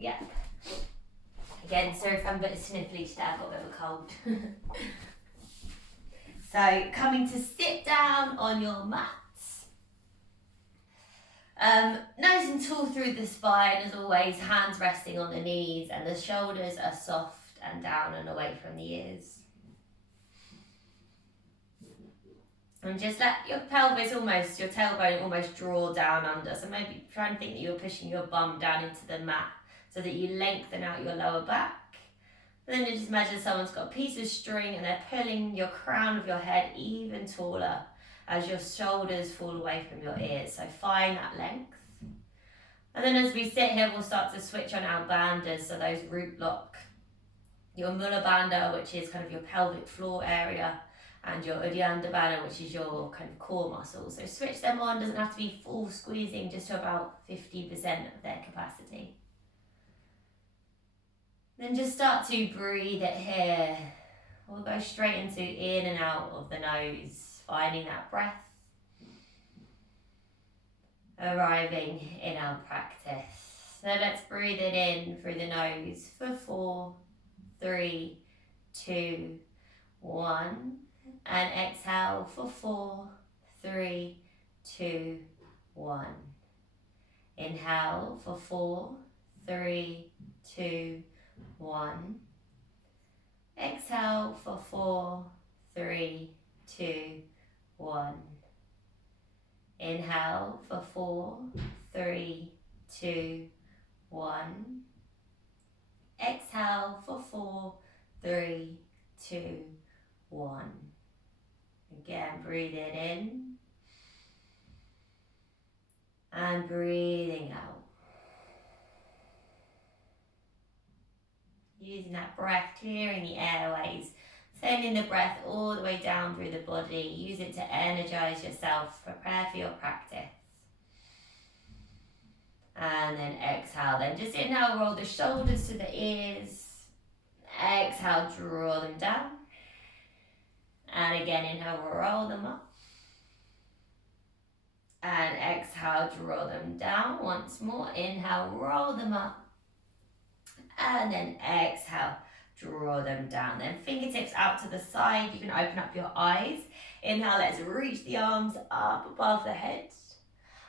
Yep. Again, sorry if I'm a bit sniffly today, I've got a bit of a cold. So, coming to sit down on your mats. Nice and tall through the spine, as always, hands resting on the knees, and the shoulders are soft and down and away from the ears. And just let your pelvis almost, your tailbone almost draw down under. So maybe try and think that you're pushing your bum down into the mat so that you lengthen out your lower back. And then you just imagine someone's got a piece of string and they're pulling your crown of your head even taller as your shoulders fall away from your ears. So find that length. And then as we sit here, we'll start to switch on our bandhas, so those root lock. Your Mula Bandha, which is kind of your pelvic floor area, and your Uddiyana Bandha, which is your kind of core muscles. So switch them on, doesn't have to be full squeezing, just to about 50% of their capacity. Then just start to breathe it here. We'll go straight into in and out of the nose, finding that breath. Arriving in our practice. So let's breathe it in through the nose for 4, 3, 2, 1. And exhale for 4, 3, 2, 1. Inhale for 4, 3, 2, 1. Exhale for 4, 3, 2, 1. Inhale for 4, 3, 2, 1. Exhale for 4, 3, 2, 1. Again, breathe it in and breathing out. Using that breath, clearing the airways, sending the breath all the way down through the body. Use it to energize yourself, prepare for your practice. And then exhale. Then just inhale, roll the shoulders to the ears. Exhale, draw them down. And again, inhale, roll them up. And exhale, draw them down. Once more, inhale, roll them up. And then exhale, draw them down. Then fingertips out to the side. You can open up your eyes. Inhale, let's reach the arms up above the head.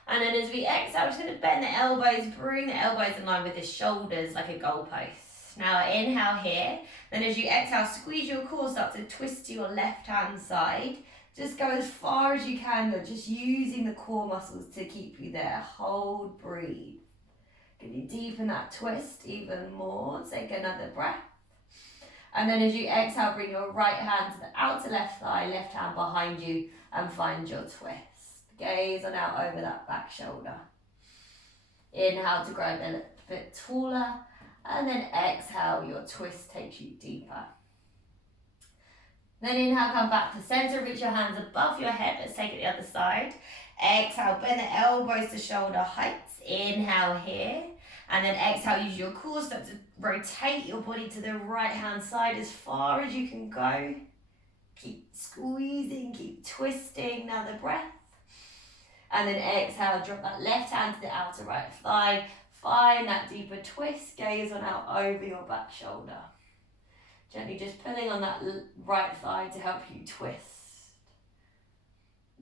And then as we exhale, we're just going to bend the elbows, bring the elbows in line with the shoulders like a goalpost. Now inhale here. Then as you exhale, squeeze your core, start to twist to your left hand side. Just go as far as you can, but just using the core muscles to keep you there. Hold, breathe. Can you deepen that twist even more? Take another breath. And then as you exhale, bring your right hand to the outer left thigh, left hand behind you, and find your twist. Gaze on out over that back shoulder. Inhale to grow a little bit taller, and then exhale, your twist takes you deeper. Then inhale, come back to center, reach your hands above your head. Let's take it the other side. Exhale, bend the elbows to shoulder heights. Inhale here. And then exhale, use your core, start to rotate your body to the right hand side as far as you can go. Keep squeezing, keep twisting, another breath. And then exhale, drop that left hand to the outer right thigh. Find that deeper twist, gaze on out over your back shoulder. Gently just pulling on that right thigh to help you twist.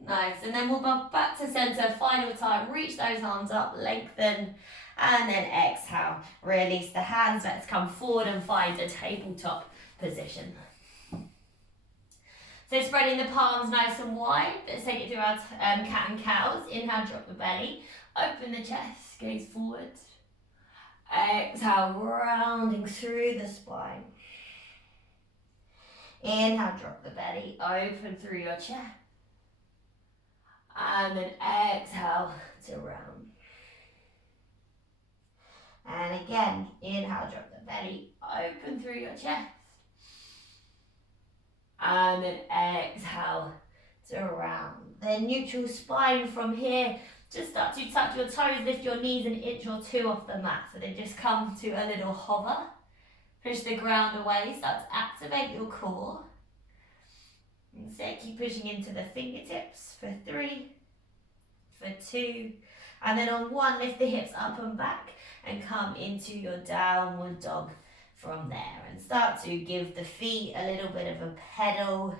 Nice, and then we'll bump back to center, final time, reach those arms up, lengthen, and then exhale. Release the hands, let's come forward and find a tabletop position. So spreading the palms nice and wide, let's take it through our cat and cows. Inhale, drop the belly, open the chest, gaze forward. Exhale, rounding through the spine. Inhale, drop the belly, open through your chest. And then exhale to round. And again, inhale, drop the belly, open through your chest. And then exhale to round. Then neutral spine from here. Just start to touch your toes, lift your knees an inch or two off the mat. So they just come to a little hover. Push the ground away, start to activate your core. Instead, keep pushing into the fingertips for 3, for 2, and then on 1, lift the hips up and back and come into your downward dog from there. And start to give the feet a little bit of a pedal.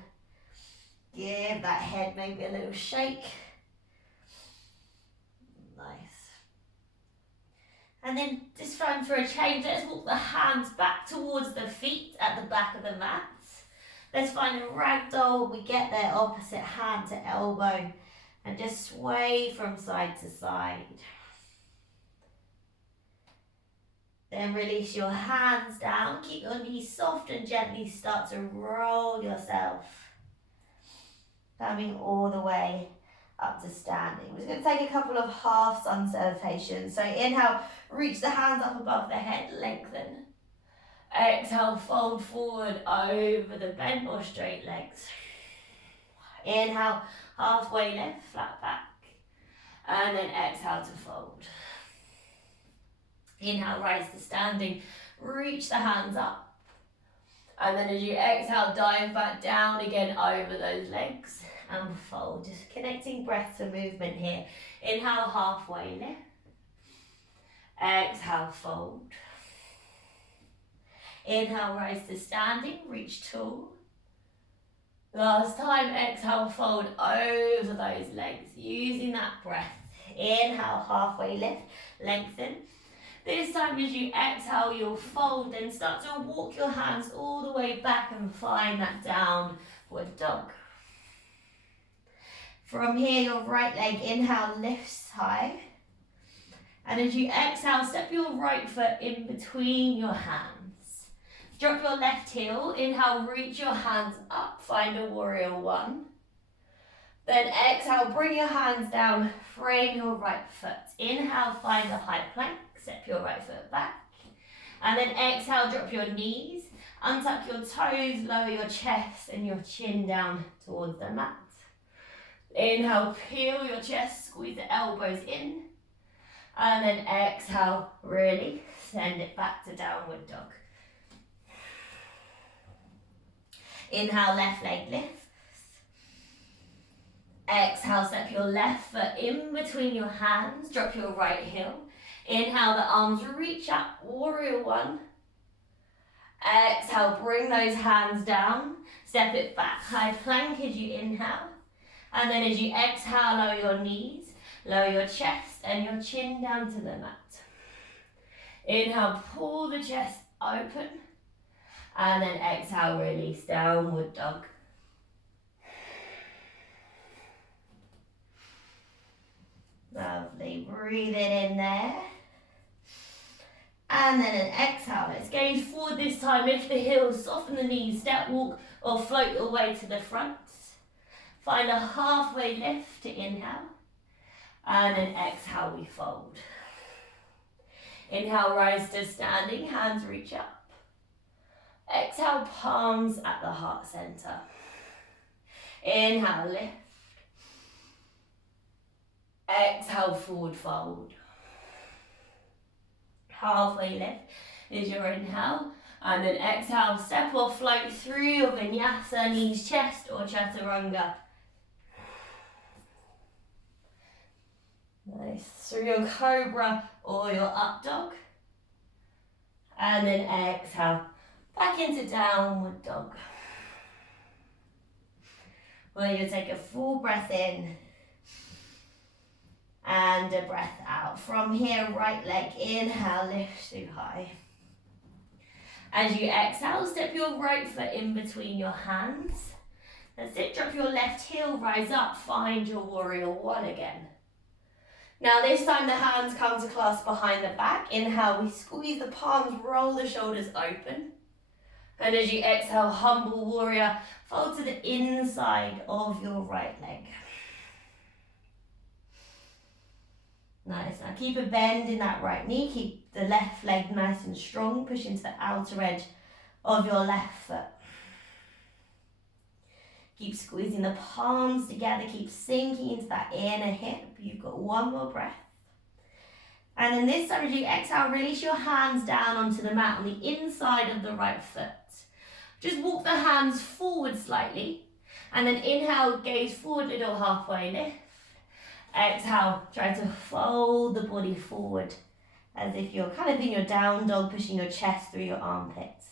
Give that head maybe a little shake. Nice. And then just time for a change. Let's walk the hands back towards the feet at the back of the mat. Let's find a ragdoll. We get there opposite hand to elbow and just sway from side to side. Then release your hands down. Keep your knees soft and gently start to roll yourself. Coming all the way up to standing. We're just going to take a couple of half sun salutations. So inhale, reach the hands up above the head, lengthen. Exhale, fold forward over the bent or straight legs. Inhale, halfway lift, flat back. And then exhale to fold. Inhale, rise to standing. Reach the hands up. And then as you exhale, dive back down again over those legs. And fold. Just connecting breath to movement here. Inhale, halfway lift. Exhale, fold. Inhale, rise to standing, reach tall. Last time, exhale, fold over those legs, using that breath. Inhale, halfway lift, lengthen. This time as you exhale, you'll fold, then start to walk your hands all the way back and find that downward dog. From here, your right leg, inhale, lifts high. And as you exhale, step your right foot in between your hands. Drop your left heel, inhale, reach your hands up, find a warrior one. Then exhale, bring your hands down, frame your right foot. Inhale, find a high plank, step your right foot back. And then exhale, drop your knees, untuck your toes, lower your chest and your chin down towards the mat. Inhale, peel your chest, squeeze the elbows in. And then exhale, really send it back to downward dog. Inhale, left leg lifts. Exhale, step your left foot in between your hands. Drop your right heel. Inhale, the arms reach up, warrior one. Exhale, bring those hands down. Step it back, high plank as you inhale. And then as you exhale, lower your knees, lower your chest and your chin down to the mat. Inhale, pull the chest open. And then exhale, release, downward dog. Lovely, breathe it in there. And then an exhale, let's gaze forward this time. Lift the heels, soften the knees, step, walk or float your way to the front. Find a halfway lift to inhale. And then exhale, we fold. Inhale, rise to standing, hands reach up. Exhale, palms at the heart center. Inhale, lift. Exhale, forward fold. Halfway lift is your inhale. And then exhale, step or float through your Vinyasa, knees, chest or Chaturanga. Nice. Through your Cobra or your up dog. And then exhale. Back into downward dog. Where you take a full breath in and a breath out. From here, right leg, inhale, lift too high. As you exhale, step your right foot in between your hands. That's it, drop your left heel, rise up, find your warrior one again. Now this time the hands come to clasp behind the back. Inhale, we squeeze the palms, roll the shoulders open. And as you exhale, humble warrior, fold to the inside of your right leg. Nice, now keep a bend in that right knee, keep the left leg nice and strong, push into the outer edge of your left foot. Keep squeezing the palms together, keep sinking into that inner hip. You've got one more breath. And then this time as you exhale, release your hands down onto the mat on the inside of the right foot. Just walk the hands forward slightly. And then inhale, gaze forward, little halfway lift. Exhale, try to fold the body forward as if you're kind of in your down dog, pushing your chest through your armpits.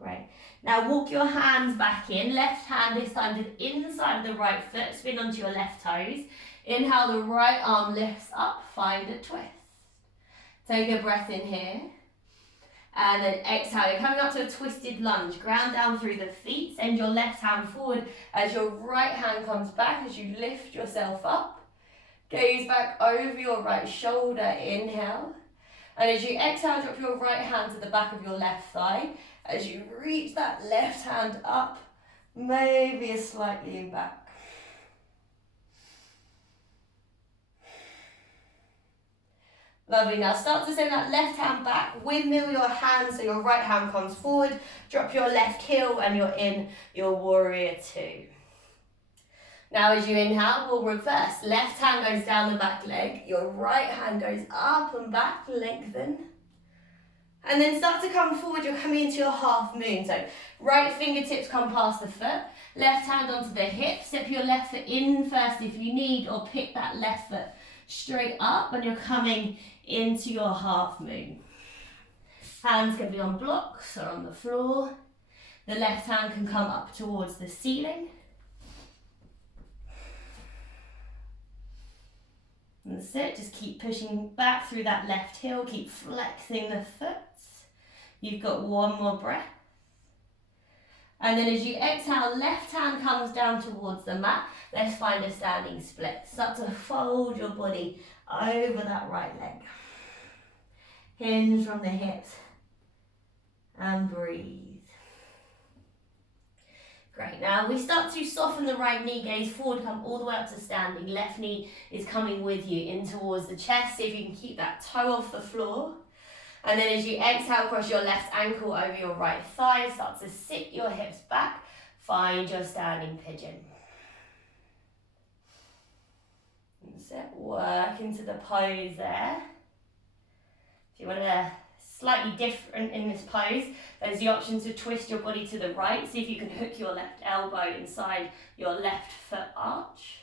Great. Now walk your hands back in. Left hand this time to the inside of the right foot. Spin onto your left toes. Inhale, the right arm lifts up. Find a twist. Take a breath in here. And then exhale. You're coming up to a twisted lunge. Ground down through the feet. Send your left hand forward as your right hand comes back as you lift yourself up. Gaze back over your right shoulder. Inhale. And as you exhale, drop your right hand to the back of your left thigh. As you reach that left hand up, maybe a slight lean back. Lovely. Now start to send that left hand back. Windmill your hands so your right hand comes forward. Drop your left heel and you're in your warrior two. Now as you inhale, we'll reverse. Left hand goes down the back leg. Your right hand goes up and back, lengthen. And then start to come forward, you're coming into your half moon. So right fingertips come past the foot, left hand onto the hip, step your left foot in first if you need, or pick that left foot straight up and you're coming into your half moon. Hands can be on blocks or on the floor. The left hand can come up towards the ceiling. And that's it, just keep pushing back through that left heel, keep flexing the foot. You've got one more breath. And then as you exhale, left hand comes down towards the mat. Let's find a standing split. Start to fold your body over that right leg. Hinge from the hips and breathe. Great, now we start to soften the right knee, gaze forward, come all the way up to standing. Left knee is coming with you in towards the chest. See if you can keep that toe off the floor. And then as you exhale, cross your left ankle over your right thigh. Start to sit your hips back. Find your standing pigeon. That's it, work into the pose there. If you want to slightly different in this pose, there's the option to twist your body to the right. See if you can hook your left elbow inside your left foot arch.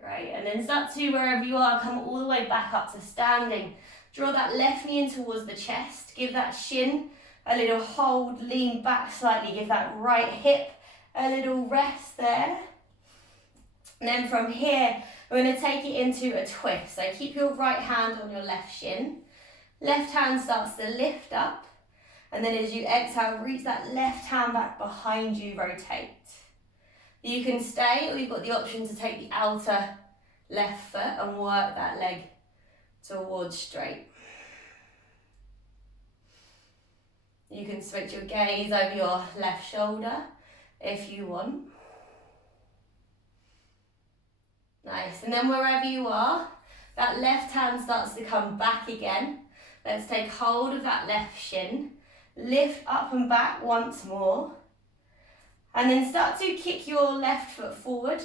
Great, and then start to, wherever you are, come all the way back up to standing. Draw that left knee in towards the chest. Give that shin a little hold, lean back slightly. Give that right hip a little rest there. And then from here, we're going to take it into a twist. So keep your right hand on your left shin. Left hand starts to lift up. And then as you exhale, reach that left hand back behind you, rotate. You can stay, or you've got the option to take the outer left foot and work that leg towards straight. You can switch your gaze over your left shoulder if you want. Nice, and then wherever you are, that left hand starts to come back again. Let's take hold of that left shin, lift up and back once more, and then start to kick your left foot forward.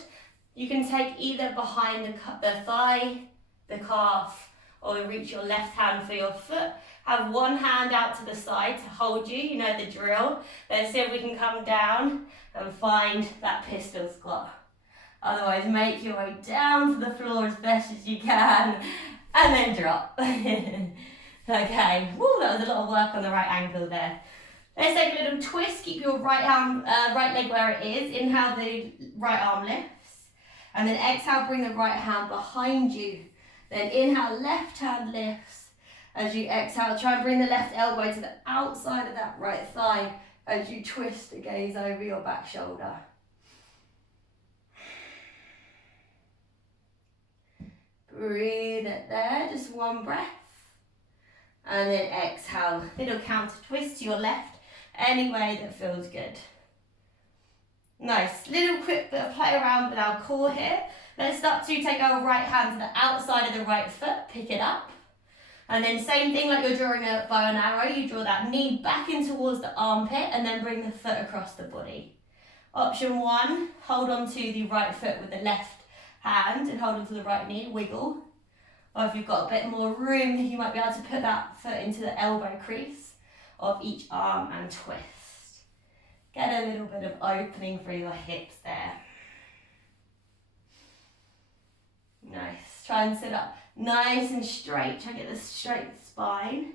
You can take either behind the thigh, the calf, or reach your left hand for your foot. Have one hand out to the side to hold you, you know the drill. Let's see if we can come down and find that pistol squat. Otherwise, make your way down to the floor as best as you can, and then drop. Okay, woo, that was a lot of work on the right ankle there. Let's take a little twist. Keep your right leg where it is. Inhale, the right arm lifts. And then exhale, bring the right hand behind you. Then inhale, left hand lifts. As you exhale, try and bring the left elbow to the outside of that right thigh as you twist the gaze over your back shoulder. Breathe it there, just one breath. And then exhale, little counter twist to your left, any way that feels good. Nice, little quick bit of play around with our core here. Let's start to take our right hand to the outside of the right foot, pick it up. And then same thing like you're drawing a bow and arrow, you draw that knee back in towards the armpit and then bring the foot across the body. Option one, hold on to the right foot with the left hand and hold on to the right knee, wiggle. Or if you've got a bit more room, you might be able to put that foot into the elbow crease of each arm and twist. Get a little bit of opening through your hips there. Nice. Try and sit up nice and straight. Try and get the straight spine.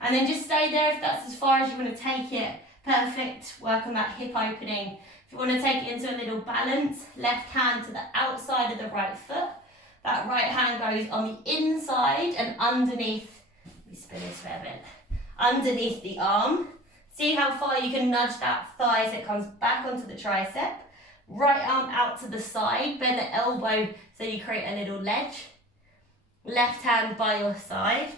And then just stay there if that's as far as you want to take it. Perfect. Work on that hip opening. If you want to take it into a little balance, left hand to the outside of the right foot. That right hand goes on the inside and underneath. Let me spin this for a bit. Underneath the arm. See how far you can nudge that thigh as it comes back onto the tricep. Right arm out to the side. Bend the elbow so you create a little ledge. Left hand by your side.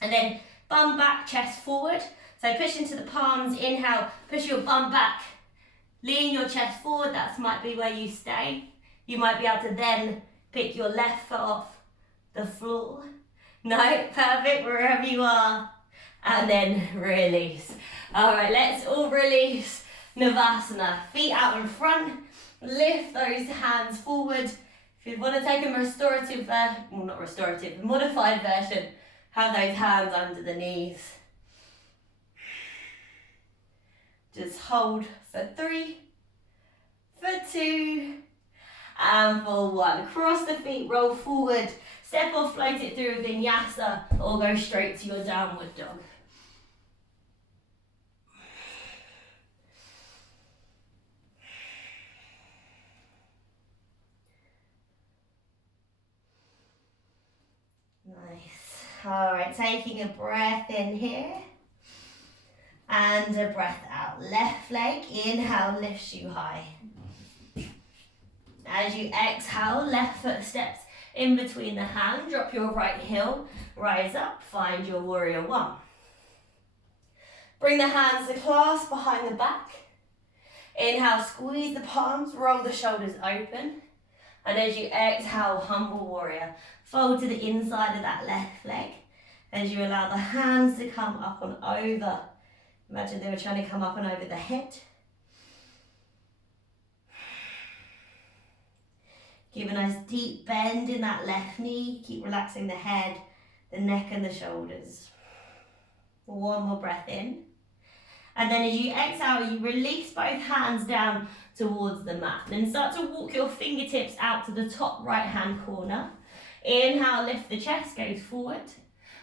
And then bum back, chest forward. So push into the palms, inhale, push your bum back. Lean your chest forward, that might be where you stay. You might be able to then pick your left foot off the floor. No, perfect, wherever you are. And then release. All right, let's all release. Navasana, feet out in front. Lift those hands forward. If you want to take a restorative, well not restorative, modified version, have those hands under the knees. Just hold for 3, for 2, and for 1. Cross the feet, roll forward. Step or float it through a vinyasa or go straight to your downward dog. Nice. All right, taking a breath in here. And a breath out. Left leg, inhale, lifts you high. As you exhale, left foot steps in between the hand. Drop your right heel, rise up, find your warrior 1. Bring the hands to clasp behind the back. Inhale, squeeze the palms, roll the shoulders open. And as you exhale, humble warrior. Fold to the inside of that left leg. As you allow the hands to come up and over. Imagine they were trying to come up and over the head. Give a nice deep bend in that left knee. Keep relaxing the head, the neck and the shoulders. 1 more breath in. And then as you exhale, you release both hands down towards the mat. Then start to walk your fingertips out to the top right hand corner. Inhale, lift the chest, goes forward.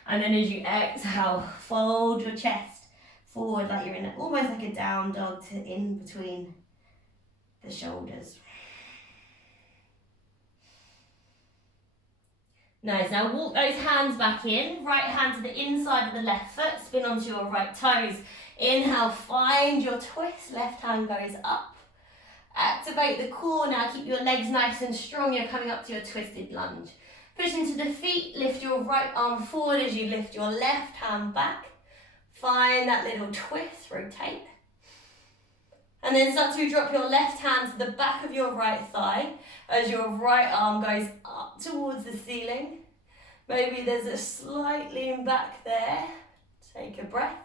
And then as you exhale, fold your chest forward like you're in almost like a down dog to in between the shoulders. Nice, now walk those hands back in. Right hand to the inside of the left foot, spin onto your right toes. Inhale, find your twist, left hand goes up. Activate the core now, keep your legs nice and strong. You're coming up to your twisted lunge. Push into the feet, lift your right arm forward as you lift your left hand back. Find that little twist, rotate. And then start to drop your left hand to the back of your right thigh as your right arm goes up towards the ceiling. Maybe there's a slight lean back there. Take a breath.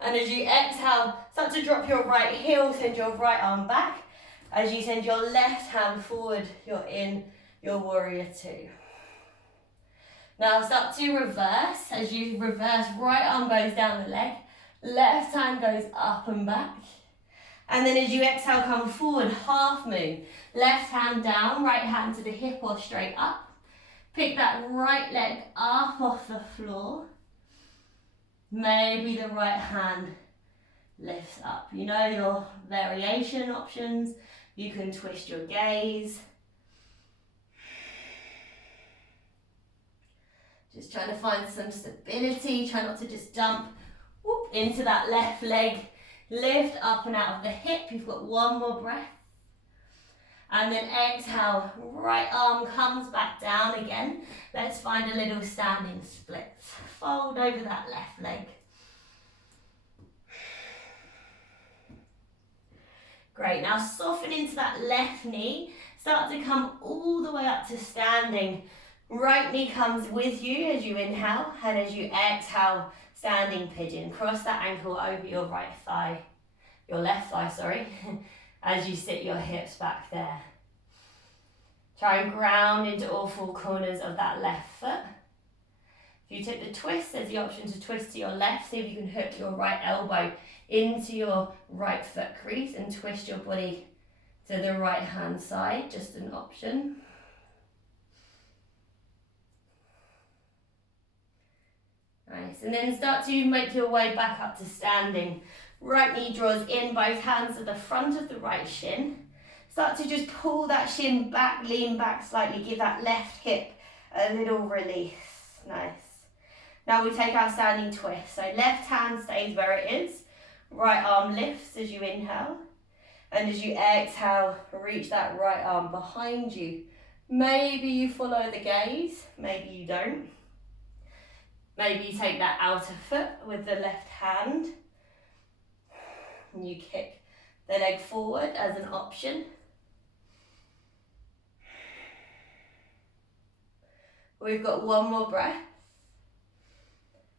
And as you exhale, start to drop your right heel, send your right arm back. As you send your left hand forward, you're in your warrior 2. Now start to reverse. As you reverse, right arm goes down the leg, left hand goes up and back. And then as you exhale, come forward, half moon. Left hand down, right hand to the hip or straight up. Pick that right leg up off the floor. Maybe the right hand lifts up. You know your variation options. You can twist your gaze. Just trying to find some stability. Try not to just jump into that left leg. Lift up and out of the hip. You've got 1 more breath. And then exhale, right arm comes back down again. Let's find a little standing split. Fold over that left leg. Great, now soften into that left knee. Start to come all the way up to standing. Right knee comes with you as you inhale, and as you exhale, standing pigeon. Cross that ankle over your right thigh, your left thigh, sorry, as you sit your hips back there. Try and ground into all 4 corners of that left foot. If you took the twist, there's the option to twist to your left. See if you can hook your right elbow into your right foot crease and twist your body to the right hand side, just an option. Nice, and then start to make your way back up to standing. Right knee draws in, both hands to the front of the right shin. Start to just pull that shin back, lean back slightly, give that left hip a little release. Nice. Now we take our standing twist. So left hand stays where it is. Right arm lifts as you inhale. And as you exhale, reach that right arm behind you. Maybe you follow the gaze, maybe you don't. Maybe you take that outer foot with the left hand. And you kick the leg forward as an option. We've got one more breath.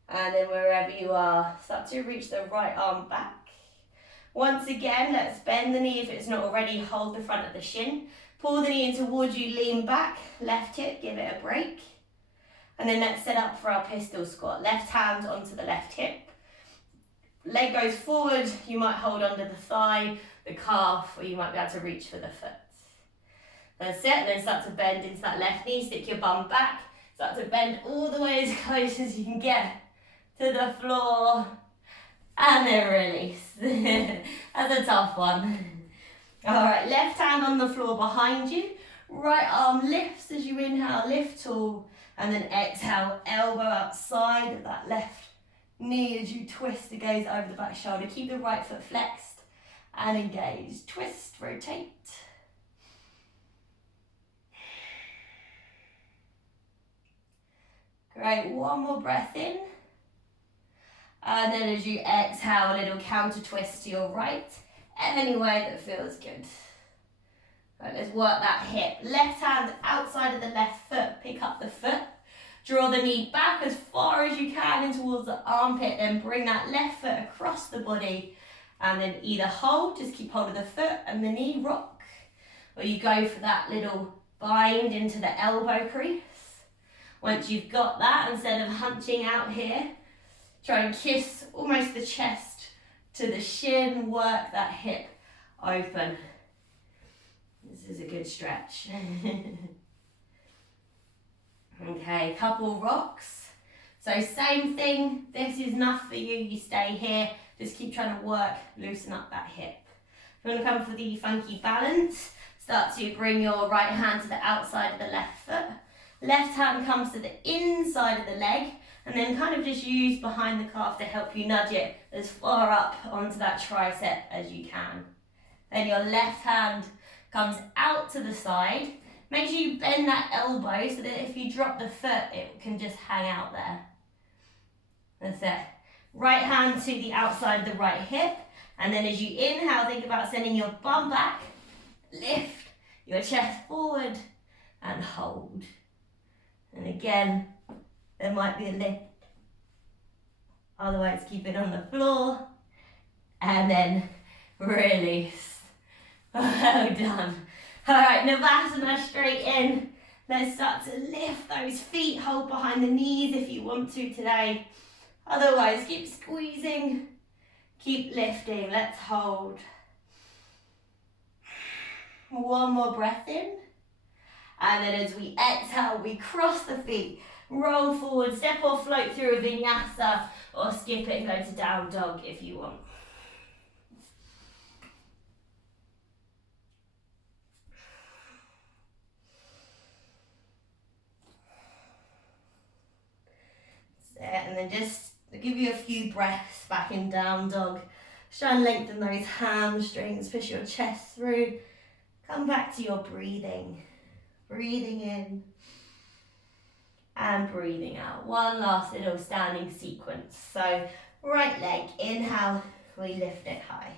And then wherever you are, start to reach the right arm back. Once again, let's bend the knee if it's not already, hold the front of the shin. Pull the knee in towards you, lean back, left hip, give it a break. And then let's set up for our pistol squat. Left hand onto the left hip. Leg goes forward, you might hold under the thigh, the calf, or you might be able to reach for the foot. That's it, and then start to bend into that left knee, stick your bum back. Start to bend all the way as close as you can get to the floor. And then release. That's a tough one. All right, left hand on the floor behind you. Right arm lifts as you inhale, lift tall. And then exhale, elbow outside of that left knee as you twist the gaze over the back shoulder. Keep the right foot flexed and engage. Twist, rotate. Great, one more breath in. And then as you exhale, a little counter twist to your right. Any way that feels good. Right, let's work that hip. Left hand outside of the left foot, pick up the foot. Draw the knee back as far as you can in towards the armpit, then bring that left foot across the body. And then either hold, just keep hold of the foot and the knee, rock. Or you go for that little bind into the elbow crease. Once you've got that, instead of hunching out here, try and kiss almost the chest to the shin, work that hip open. This is a good stretch. Okay, couple rocks. So same thing, this is enough for you, you stay here. Just keep trying to work, loosen up that hip. If you want to come for the funky balance, start to bring your right hand to the outside of the left foot. Left hand comes to the inside of the leg, and then kind of just use behind the calf to help you nudge it as far up onto that tricep as you can. Then your left hand comes out to the side. Make sure you bend that elbow so that if you drop the foot, it can just hang out there. That's it. Right hand to the outside of the right hip. And then as you inhale, think about sending your bum back. Lift your chest forward and hold. And again, there might be a lift. Otherwise, keep it on the floor. And then release. Well done. All right, Navasana straight in. Let's start to lift those feet. Hold behind the knees if you want to today. Otherwise, keep squeezing. Keep lifting. Let's hold. One more breath in. And then as we exhale, we cross the feet. Roll forward, step or float through a vinyasa, or skip it and go to down dog if you want. And then just give you a few breaths back in down dog. Try and lengthen those hamstrings, push your chest through. Come back to your breathing. Breathing in and breathing out. One last little standing sequence. So right leg, inhale, we lift it high.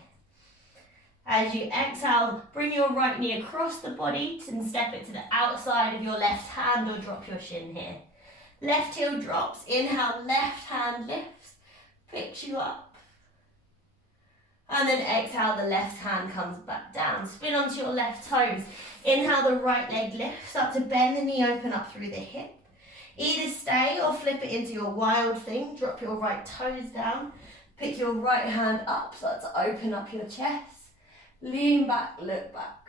As you exhale, bring your right knee across the body and step it to the outside of your left hand or drop your shin here. Left heel drops, inhale, left hand lifts, picks you up. And then exhale, the left hand comes back down. Spin onto your left toes. Inhale, the right leg lifts. Start to bend the knee, open up through the hip. Either stay or flip it into your wild thing. Drop your right toes down. Pick your right hand up, start to open up your chest. Lean back, look back.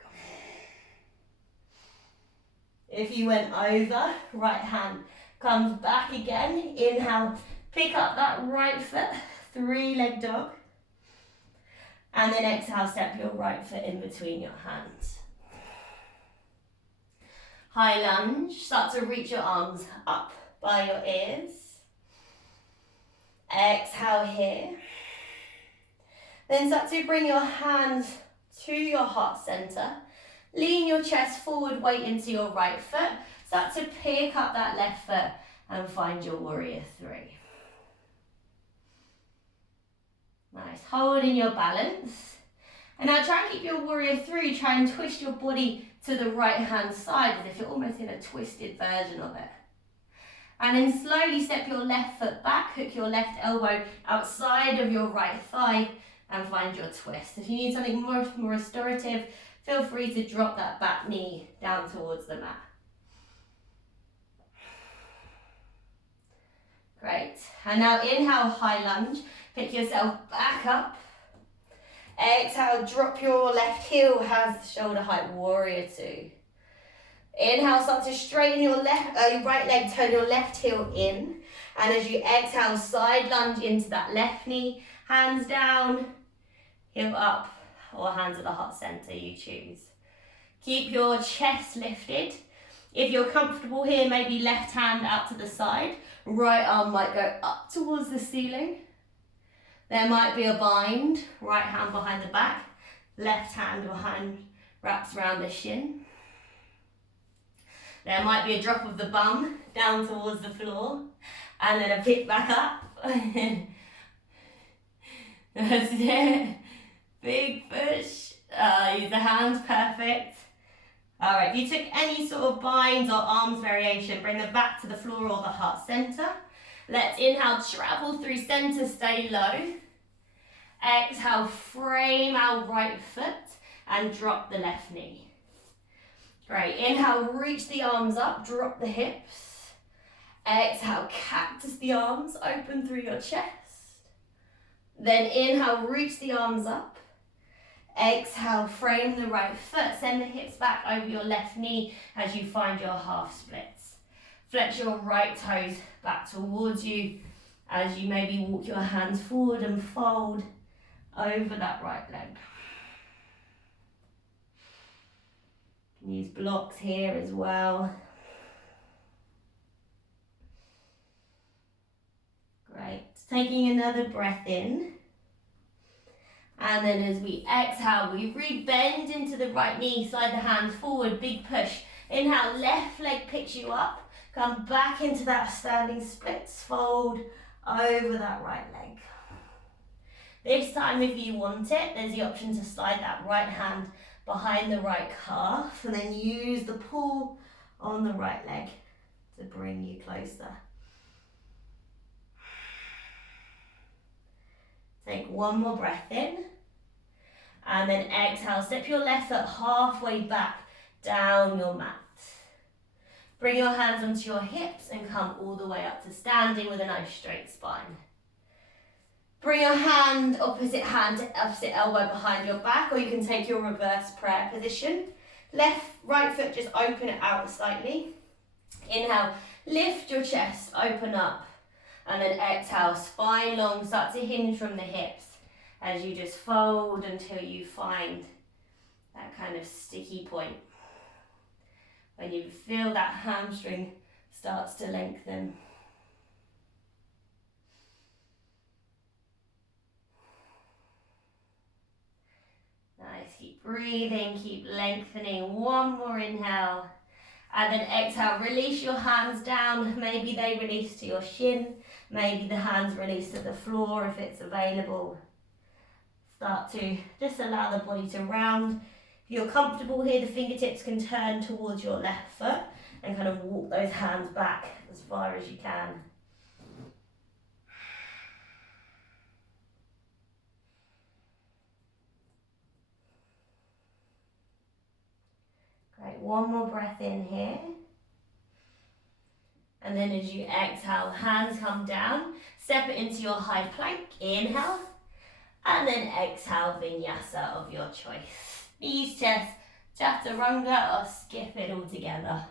If you went over, right hand comes back again. Inhale, pick up that right foot, 3-leg dog. And then exhale, step your right foot in between your hands. High lunge, start to reach your arms up by your ears. Exhale here. Then start to bring your hands to your heart center. Lean your chest forward, weight into your right foot. Start to pick up that left foot and find your warrior 3. Nice, holding your balance. And now try and keep your warrior 3, try and twist your body to the right hand side as if you're almost in a twisted version of it. And then slowly step your left foot back, hook your left elbow outside of your right thigh and find your twist. If you need something more restorative, feel free to drop that back knee down towards the mat. Great. And now inhale, high lunge. Pick yourself back up. Exhale, drop your left heel, hands to shoulder height, warrior 2. Inhale, start to straighten your right leg, turn your left heel in. And as you exhale, side lunge into that left knee, hands down, heel up, or hands at the heart center, you choose. Keep your chest lifted. If you're comfortable here, maybe left hand out to the side, right arm might go up towards the ceiling. There might be a bind, right hand behind the back, left hand behind, wraps around the shin. There might be a drop of the bum down towards the floor, and then a pick back up. That's it. Big push. Use the hands, perfect. All right, if you took any sort of binds or arms variation, bring them back to the floor or the heart center. Let's inhale, travel through center, stay low. Exhale, frame our right foot and drop the left knee. Great, inhale, reach the arms up, drop the hips. Exhale, cactus the arms, open through your chest. Then inhale, reach the arms up. Exhale, frame the right foot, send the hips back over your left knee as you find your half splits. Flex your right toes back towards you as you maybe walk your hands forward and fold over that right leg. You can use blocks here as well. Great, taking another breath in. And then as we exhale, we re-bend into the right knee, slide the hands forward, big push. Inhale, left leg picks you up. Come back into that standing splits, fold over that right leg. This time, if you want it, there's the option to slide that right hand behind the right calf and then use the pull on the right leg to bring you closer. Take one more breath in and then exhale. Step your left foot halfway back down your mat. Bring your hands onto your hips and come all the way up to standing with a nice straight spine. Bring your hand to opposite elbow behind your back, or you can take your reverse prayer position. Right foot, just open it out slightly. Inhale, lift your chest, open up. And then exhale, spine long, start to hinge from the hips as you just fold until you find that kind of sticky point. When you feel that hamstring starts to lengthen. Nice, keep breathing, keep lengthening. One more inhale. And then exhale, release your hands down. Maybe they release to your shin. Maybe the hands release to the floor if it's available. Start to just allow the body to round. If you're comfortable here, the fingertips can turn towards your left foot and kind of walk those hands back as far as you can. Great, one more breath in here. And then as you exhale, hands come down, step it into your high plank, inhale, and then exhale, vinyasa of your choice. Knees, chest, chaturanga, or skip it all together.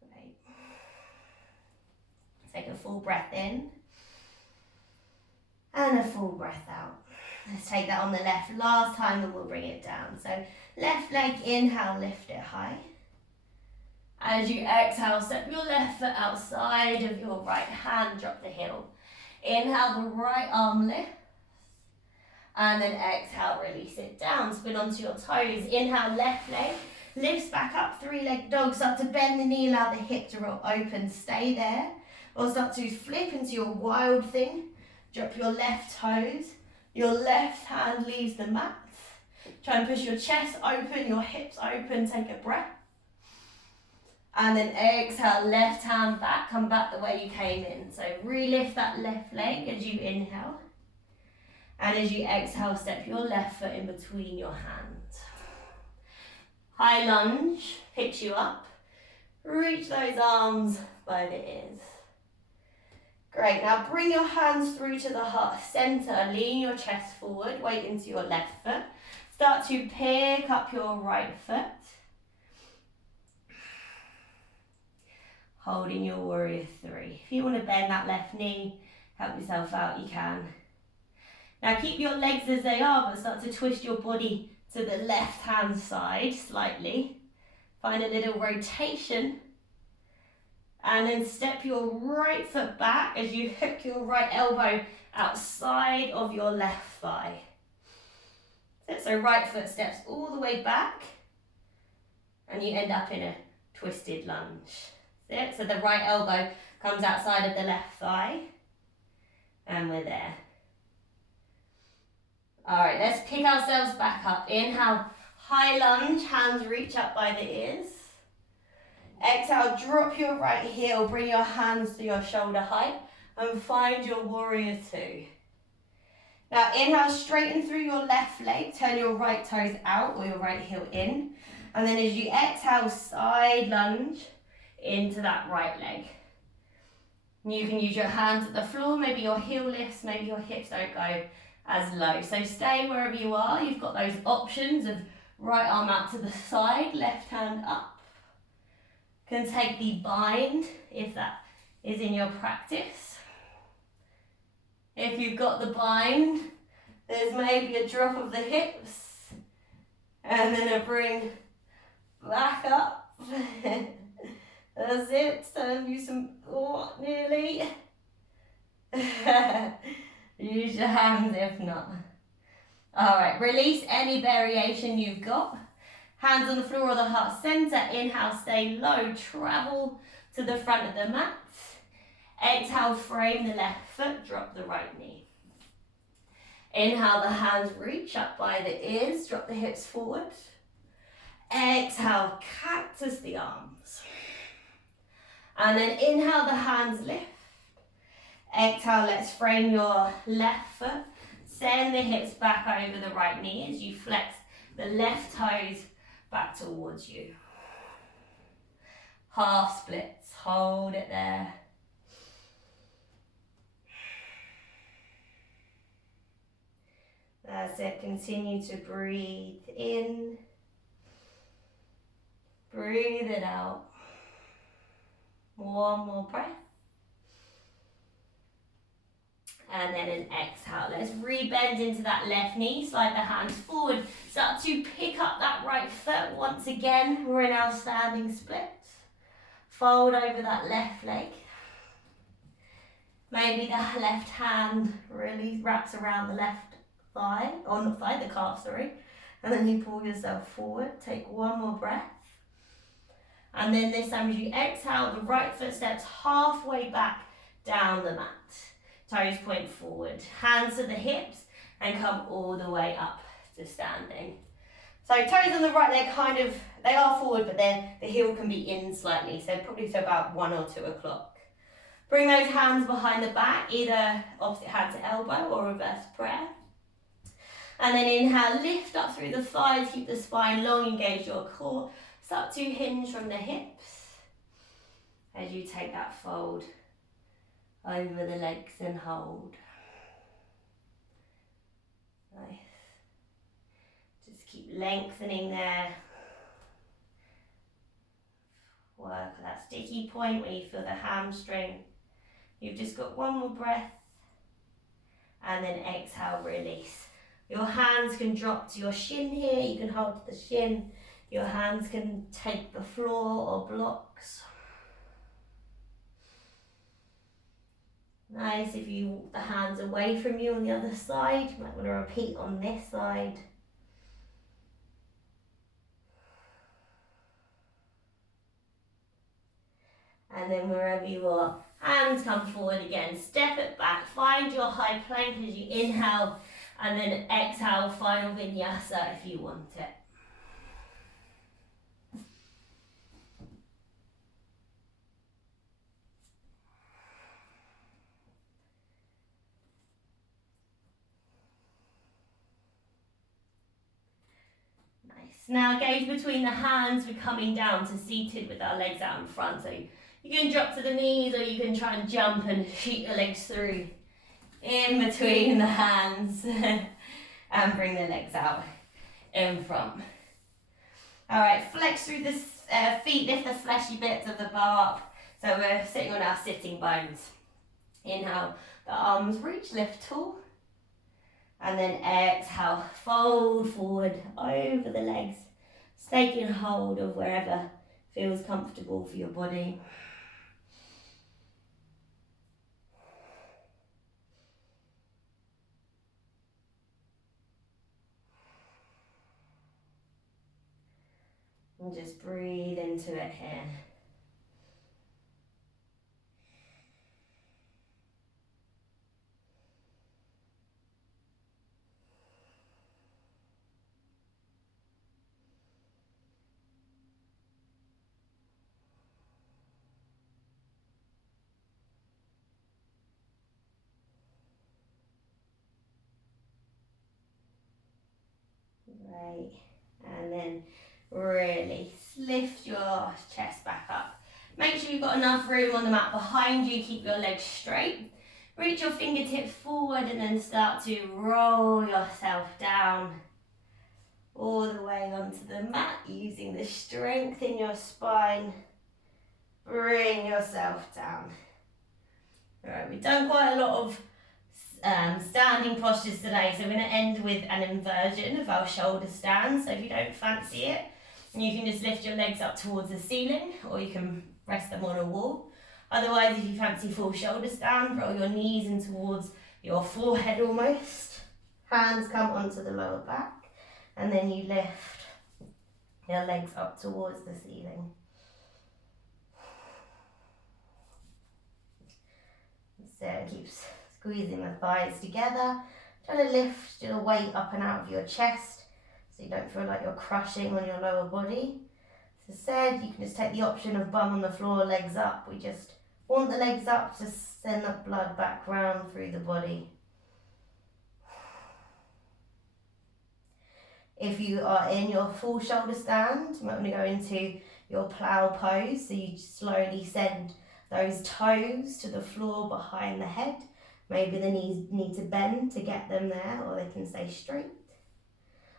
Great. Take a full breath in, and a full breath out. Let's take that on the left last time and we'll bring it down. So left leg, inhale, lift it high. As you exhale, step your left foot outside of your right hand, drop the heel. Inhale, the right arm lifts. And then exhale, release it down, spin onto your toes. Inhale, left leg, lifts back up, 3-leg dog. Start to bend the knee, allow the hip to roll open, stay there. Or start to flip into your wild thing. Drop your left toes. Your left hand leaves the mat. Try and push your chest open, your hips open, take a breath. And then exhale, left hand back, come back the way you came in. So relift that left leg as you inhale. And as you exhale, step your left foot in between your hands. High lunge, picks you up. Reach those arms by the ears. Great, now bring your hands through to the heart center, lean your chest forward, weight into your left foot. Start to pick up your right foot. Holding your warrior 3. If you want to bend that left knee, help yourself out, you can. Now keep your legs as they are, but start to twist your body to the left hand side slightly. Find a little rotation. And then step your right foot back as you hook your right elbow outside of your left thigh. So right foot steps all the way back and you end up in a twisted lunge. So the right elbow comes outside of the left thigh and we're there. All right, let's pick ourselves back up. Inhale, high lunge, hands reach up by the ears. Exhale, drop your right heel, bring your hands to your shoulder height and find your warrior 2. Now inhale, straighten through your left leg, turn your right toes out or your right heel in. And then as you exhale, side lunge into that right leg. You can use your hands at the floor, maybe your heel lifts, maybe your hips don't go as low. So stay wherever you are. You've got those options of right arm out to the side, left hand up. Can take the bind if that is in your practice. If you've got the bind, there's maybe a drop of the hips and then a bring back up. That's it, turn you some, nearly. Use your hands if not. All right, release any variation you've got. Hands on the floor or the heart center. Inhale, stay low. Travel to the front of the mat. Exhale, frame the left foot. Drop the right knee. Inhale, the hands reach up by the ears. Drop the hips forward. Exhale, cactus the arms. And then inhale, the hands lift. Exhale, let's frame your left foot. Send the hips back over the right knee as you flex the left toes back towards you. Half splits, hold it there. That's it, continue to breathe in. Breathe it out. One more breath. And then an exhale. Let's re-bend into that left knee, slide the hands forward. Start to pick up that right foot. Once again, we're in our standing splits. Fold over that left leg. Maybe the left hand really wraps around the left thigh, or not thigh, the calf, sorry. And then you pull yourself forward. Take one more breath. And then this time as you exhale, the right foot steps halfway back down the mat. Toes point forward, hands to the hips, and come all the way up to standing. So toes on the right leg they are forward, but the heel can be in slightly, so probably to about 1 or 2 o'clock. Bring those hands behind the back, either opposite hand to elbow or reverse prayer. And then inhale, lift up through the thighs, keep the spine long, engage your core. Start to hinge from the hips as you take that fold over the legs and hold. Nice. Just keep lengthening there. Work at that sticky point where you feel the hamstring. You've just got one more breath. And then exhale, release. Your hands can drop to your shin here. You can hold the shin. Your hands can take the floor or blocks. Nice. If you walk the hands away from you on the other side, you might want to repeat on this side. And then wherever you are, hands come forward again. Step it back. Find your high plank as you inhale. And then exhale, final vinyasa if you want it. Now gaze between the hands, we're coming down to seated with our legs out in front. So you can drop to the knees or you can try and jump and shoot your legs through in between the hands and bring the legs out in front. All right, flex through the feet, lift the fleshy bits of the bar up. So we're sitting on our sitting bones. Inhale, the arms reach, lift tall. And then exhale, fold forward over the legs, taking hold of wherever feels comfortable for your body. And just breathe into it here. Great. And then release. Lift your chest back up. Make sure you've got enough room on the mat behind you. Keep your legs straight. Reach your fingertips forward and then start to roll yourself down all the way onto the mat using the strength in your spine. Bring yourself down. All right, we've done quite a lot of standing postures today, so we're going to end with an inversion of our shoulder stand. So if you don't fancy it, you can just lift your legs up towards the ceiling or you can rest them on a wall. Otherwise, if you fancy full shoulder stand, roll your knees in towards your forehead almost. Hands come onto the lower back and then you lift your legs up towards the ceiling. So keep squeezing the thighs together. Try to lift your weight up and out of your chest so you don't feel like you're crushing on your lower body. As I said, you can just take the option of bum on the floor, legs up. We just want the legs up to send that blood back round through the body. If you are in your full shoulder stand, you might want to go into your plow pose. So you slowly send those toes to the floor behind the head. Maybe the knees need to bend to get them there, or they can stay straight.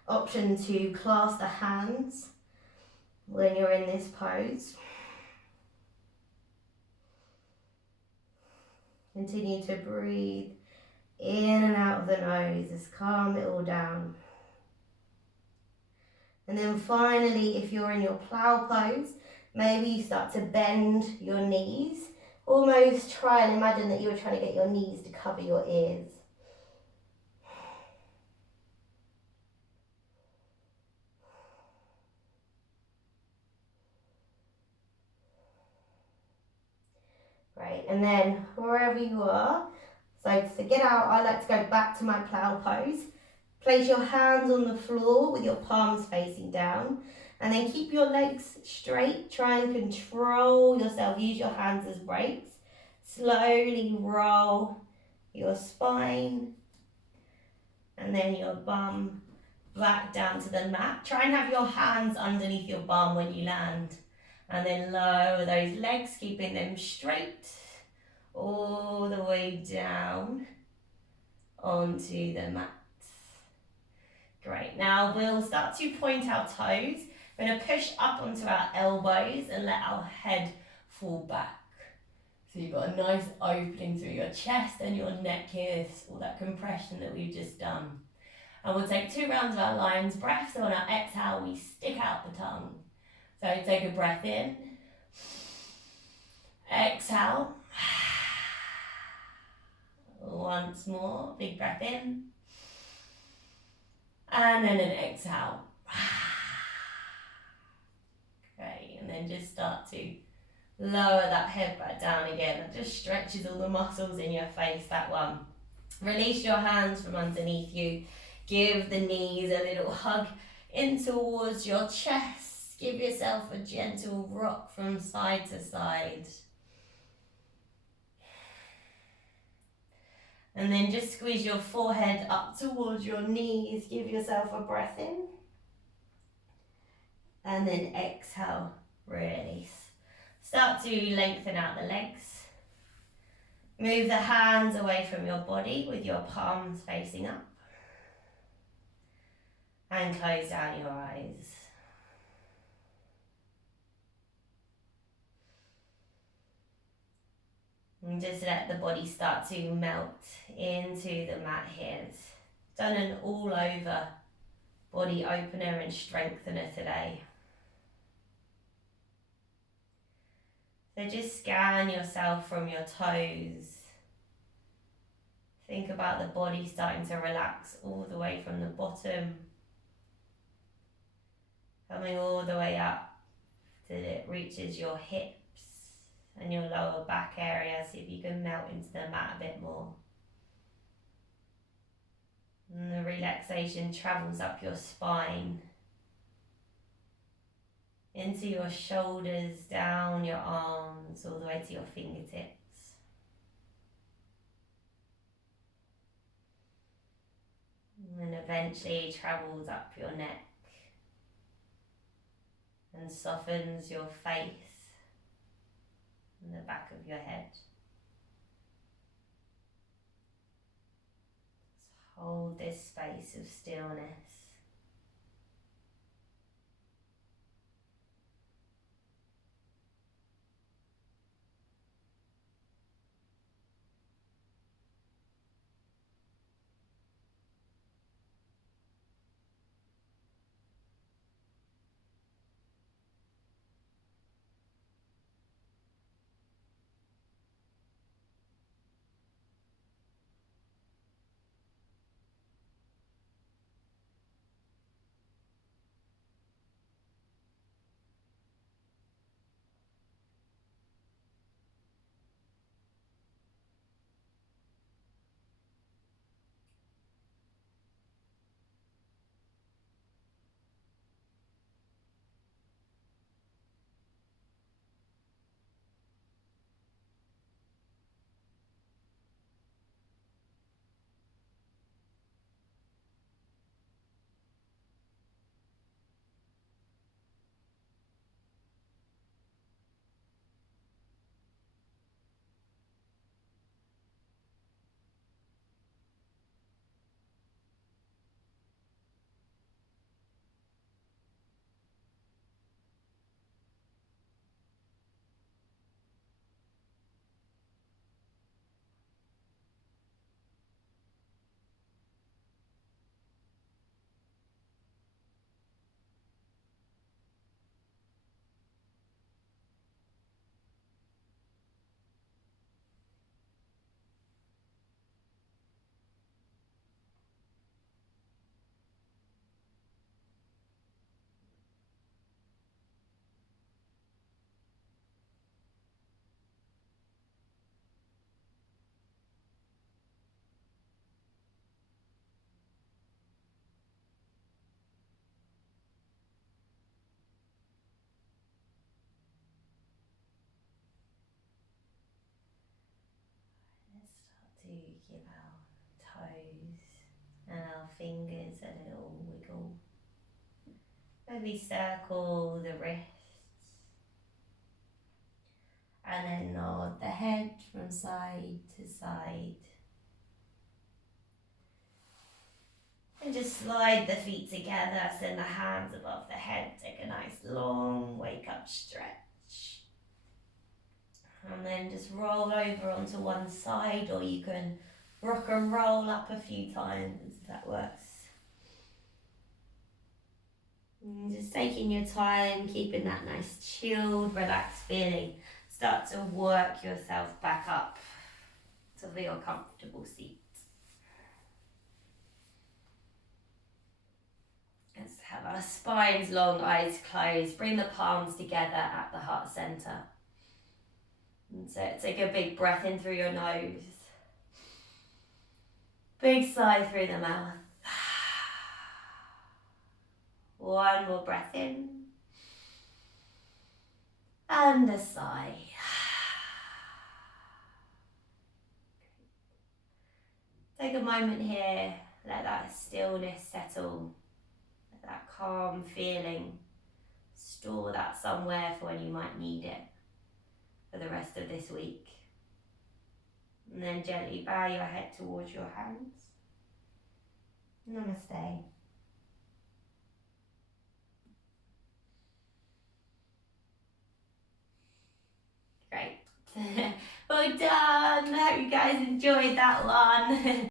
Option to clasp the hands when you're in this pose. Continue to breathe in and out of the nose, just calm it all down. And then finally, if you're in your plow pose, maybe you start to bend your knees. Almost try and imagine that you were trying to get your knees to cover your ears. Great, and then wherever you are, so to get out, I like to go back to my plow pose. Place your hands on the floor with your palms facing down. And then keep your legs straight. Try and control yourself. Use your hands as brakes. Slowly roll your spine And then your bum back down to the mat. Try and have your hands underneath your bum when you land. And then lower those legs, keeping them straight all the way down onto the mat. Great. Now we'll start to point our toes. We're going to push up onto our elbows and let our head fall back. So you've got a nice opening through your chest and your neck here, all that compression that we've just done. And we'll take 2 rounds of our lion's breath. So on our exhale, we stick out the tongue. So take a breath in. Exhale. Once more, big breath in. And then an exhale. Okay, and then just start to lower that head back down again. That just stretches all the muscles in your face, that one. Release your hands from underneath you. Give the knees a little hug in towards your chest. Give yourself a gentle rock from side to side. And then just squeeze your forehead up towards your knees. Give yourself a breath in. And then exhale, release. Start to lengthen out the legs. Move the hands away from your body with your palms facing up. And close down your eyes. And just let the body start to melt into the mat here. It's done an all over body opener and strengthener today. So just scan yourself from your toes. Think about the body starting to relax all the way from the bottom. Coming all the way up till it reaches your hips and your lower back area. See if you can melt into the mat a bit more. And the relaxation travels up your spine, into your shoulders, down your arms, all the way to your fingertips. And eventually travels up your neck and softens your face and the back of your head. Just hold this space of stillness. Let's start to give our toes And our fingers a little wiggle. Maybe circle the wrists. And then nod the head from side to side. And just slide the feet together, send the hands above the head, take a nice long wake up stretch. And then just roll over onto one side, or you can rock and roll up a few times if that works. And just taking your time, keeping that nice chilled, relaxed feeling. Start to work yourself back up to your comfortable seat. Let's have our spines long, eyes closed. Bring the palms together at the heart center. And so take a big breath in through your nose. Big sigh through the mouth. One more breath in. And a sigh. Take a moment here. Let that stillness settle. Let that calm feeling. Store that somewhere for when you might need it for the rest of this week. And then gently bow your head towards your hands. Namaste. Great. Well done. I hope you guys enjoyed that one.